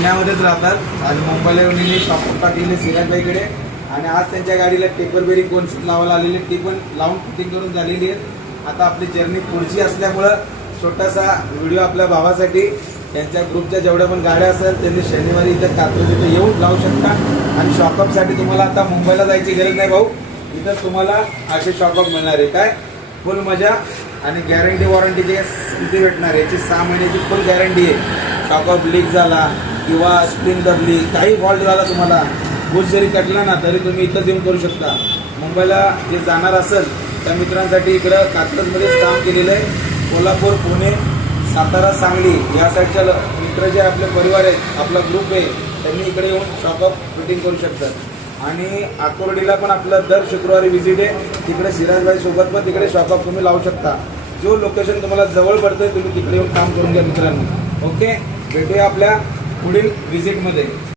पुण्यामध्येच राहतात आणि मुंबईला येऊन शॉप टाकलेले सिराजबाईकडे आणि आज त्यांच्या गाडीला टेपर बेरिंग कोण लावायला आलेली ती पण लावून फिटिंग करून झालेली आहे. आता आपली जर्नी पुढची असल्यामुळं छोटासा व्हिडिओ आपल्या भावासाठी त्यांच्या ग्रुपच्या जेवढ्या पण गाड्या असेल त्यांनी शनिवारी इथं कात्रज इथं येऊन लावू शकता. आणि शॉकअपसाठी तुम्हाला आता मुंबईला जायची गरज नाही भाऊ, इथं तुम्हाला असे शॉकअप मिळणार आहे. काय फुल मजा आणि गॅरंटी वॉरंटी जे किती भेटणार याची 6 महिन्याची फुल गॅरंटी आहे. शॉकअप लीक झाला किंवा स्प्रिंग दबली काही फॉल्ट झाला तुम्हाला बुश जरी कटला ना तरी तुम्ही इथंच येऊन करू शकता. मुंबईला जे जाणार असेल त्या मित्रांसाठी इकडं कात्रजमध्येच काम केलेलं आहे. कोल्हापूर, पुणे, सातारा, सांगली या साईडच्या मित्र जे आपले परिवार आहेत आपला ग्रुप आहे त्यांनी इकडे येऊन शॉकअप फिटिंग करू शकतात. आणि आकुर्डीला पण आपलं दर शुक्रवारी व्हिजिट आहे, तिकडे सिराजबाई सोबत पण तिकडे शॉकअप तुम्ही लावू शकता. जो लोकेशन तुम्हाला जवळ पडतं तुम्ही तिकडे येऊन काम करून घ्या मित्रांनो. ओके, भेटूया आपल्या पुढील व्हिजिटमध्ये.